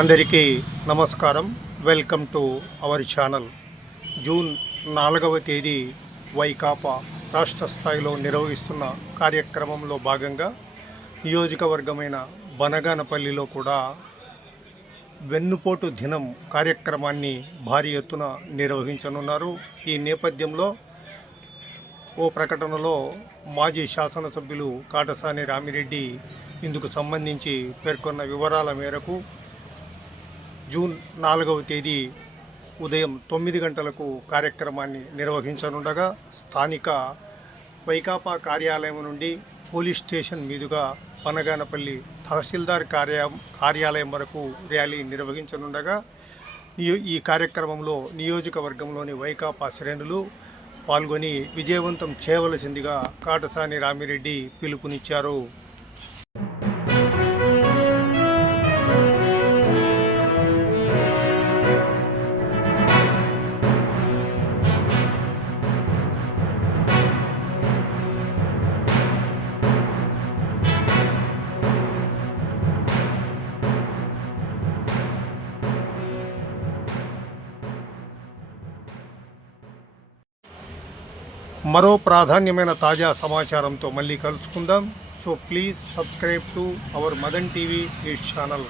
అందరికీ నమస్కారం. Welcome to our channel. June 4వ తేదీ వైకాపా రాష్ట్ర స్థాయిలో నిర్వహిస్తున్న కార్యక్రమంలో భాగంగా నియోజకవర్గమైన బనగానపల్లిలో కూడా వెన్నుపోటు దినం కార్యక్రమాన్ని భారీ ఎత్తున నిర్వహించనున్నారు. ఈ నేపథ్యంలో ఓ ప్రకటనలో మాజీ శాసనసభ్యులు కాటసాని రామిరెడ్డి ఇందుకు సంబంధించి పేర్కొన్న వివరాల మేరకు జూన్ 4వ తేదీ ఉదయం 9 గంటలకు కార్యక్రమాన్ని నిర్వహించనుండగా స్థానిక వైకాపా కార్యాలయం నుండి పోలీస్ స్టేషన్ మీదుగా బనగానపల్లి తహసీల్దార్ కార్యాలయం వరకు ర్యాలీ నిర్వహించనుండగా ఈ కార్యక్రమంలో నియోజకవర్గంలోని వైకాపా శ్రేణులు పాల్గొని విజయవంతం చేయవలసిందిగా కాటసాని రామిరెడ్డి పిలుపునిచ్చారు. మరో ప్రాధాన్యమైన తాజా సమాచారంతో మళ్ళీ కలుసుకుందాం. So please subscribe to our Madan TV news channel.